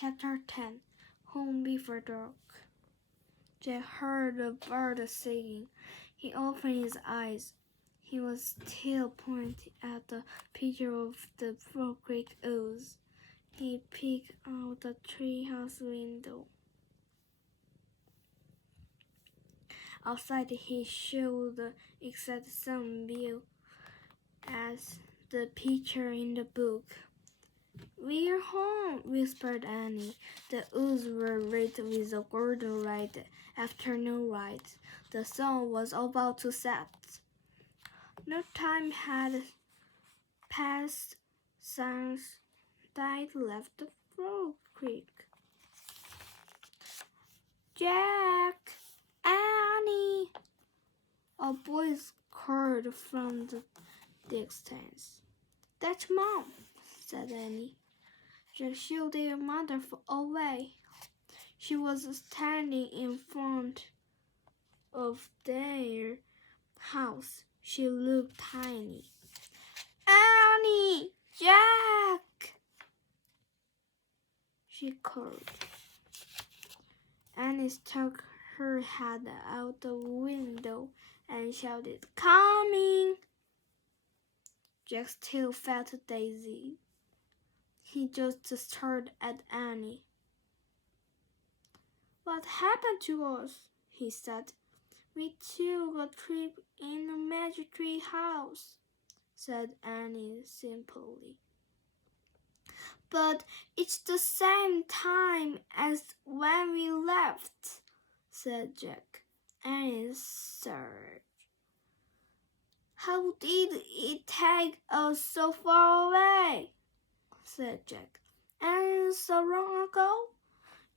Chapter 10 Home Before Dark. Jack heard a bird singing. He opened his eyes. He was still pointing at the picture of the Frog Creek Ooze. He peeked out the treehouse window. Outside, he saw the exact same view as the picture in the book. "We're home," whispered Annie. The Ooze were lit with a golden red afternoon light. The sun was about to set. No time had passed since they'd left the Frog Creek. "Jack! Annie!" a voice called from the distance. "That's Mom," said Annie. Jack showed their mother away. She was standing in front of their house. She looked tiny. "Annie! Jack!" she called. Annie stuck her head out the window and shouted, "Coming!" Jack still felt dizzy. He just stared at Annie. "What happened to us?" he said. "We took a trip in a magic tree house," said Annie simply. "But it's the same time as when we left," said Jack. Annie sighed. "How did it take us so far away?" said Jack. "And so long ago?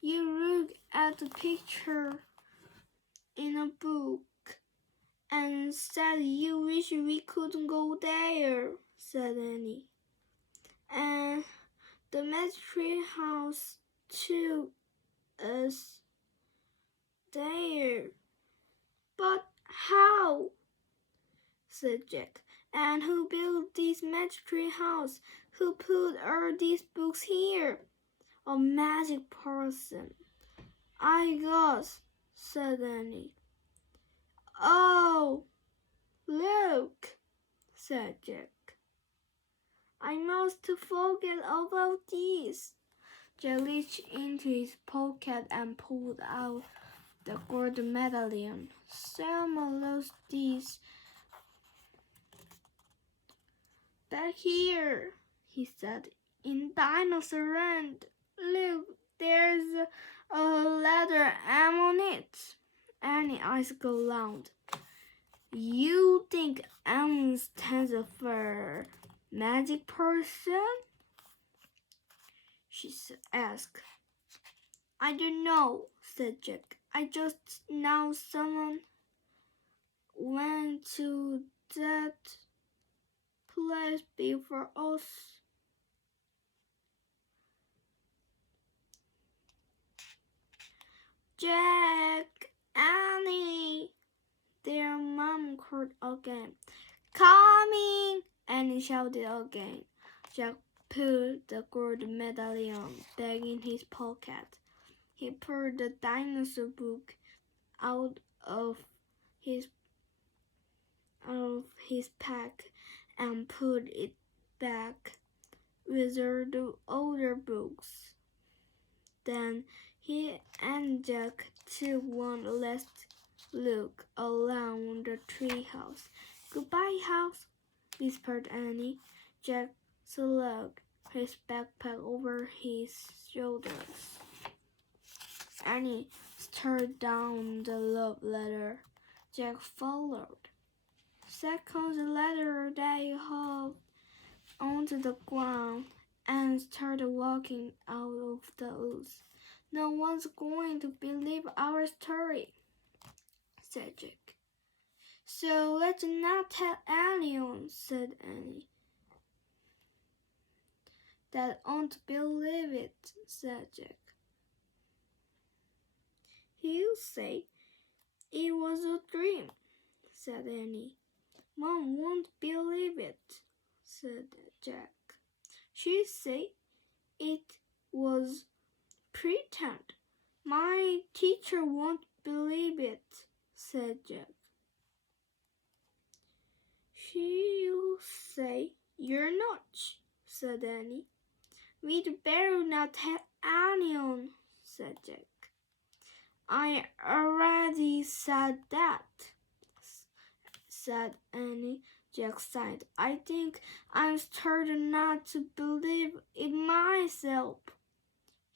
You look at the picture in a book and said you wish we could go there," said Annie. "And the magic tree house took us there. But how?" said Jack. "And who built this magic tree house? Who put all these books here?" "A magic person, I guess," said Annie. "Oh, look," said Jack. "I must forget about this." Jack reached into his pocket and pulled out the gold medallion. "Selma lost this back here," he said, "in Dinosaur Land. Look, there's a letter M on it." Annie's eyes go round. "You think M stands for magic person?" she asked. "I don't know," said Jack. "I just know someone went to that place before us." "Jack! Annie!" their mom called again. "Coming!" Annie shouted again. Jack put the gold medallion back in his pocket. He pulled the dinosaur book out of his pack and put it back with the other books. Then he and Jack took one last look around the treehouse. "Goodbye, house," whispered Annie. Jack slugged his backpack over his shoulders. Annie stared down the love letter. Jack followed. Seconds later, they hopped onto the ground and started walking out of the woods. "No one's going to believe our story," said Jack. "So let's not tell anyone," said Annie. "Dad won't believe it," said Jack. "He'll say it was a dream," said Annie. "Mom won't believe it," said Jack. "She'll say it was pretend. My teacher won't believe it, said Jack. She'll say you're not, said Annie. We'd better not tell anyone, said Jack. I already said that, said Annie. Jack sighed. I think I'm starting not to believe in myself,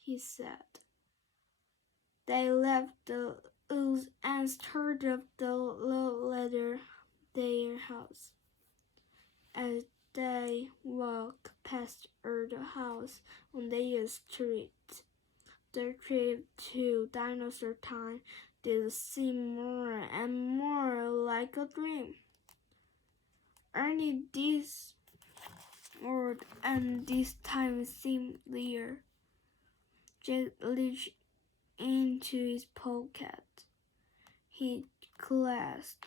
he said. They left the woods and started up the ladder their house. As they walked past the house on their street, the trip to Dinosaur Time did seem more and more like a dream. Only this word and this time seemed near. Jack reached into his pocket. He clasped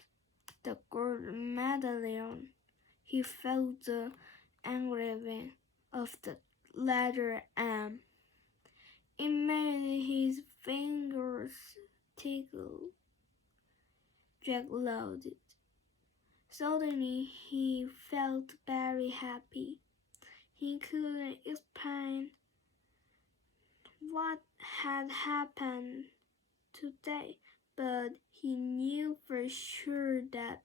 the gold medallion. He felt the engraving of the letter M. It made his fingers tingle. Jack loved it. Suddenly he felt very happy. He couldn't explain what had happened today, but he knew for sure that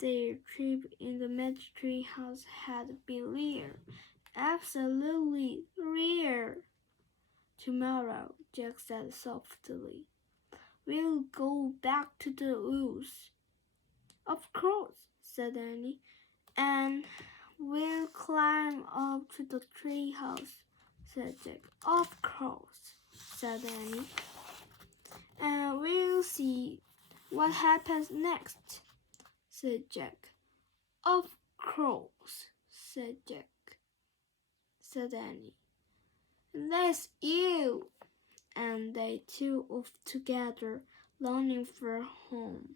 their trip in the Magic Tree House had been real. Absolutely real. Tomorrow, Jack said softly, we'll go back to the woods. Of course, said Annie, and we'll climb up to the tree house, said Jack. Of course, said Annie. And we'll see what happens next, said Jack. Of course, said Annie. That's you. And they two off together, longing for home.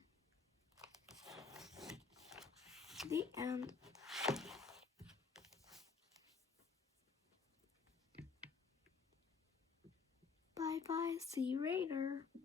The end.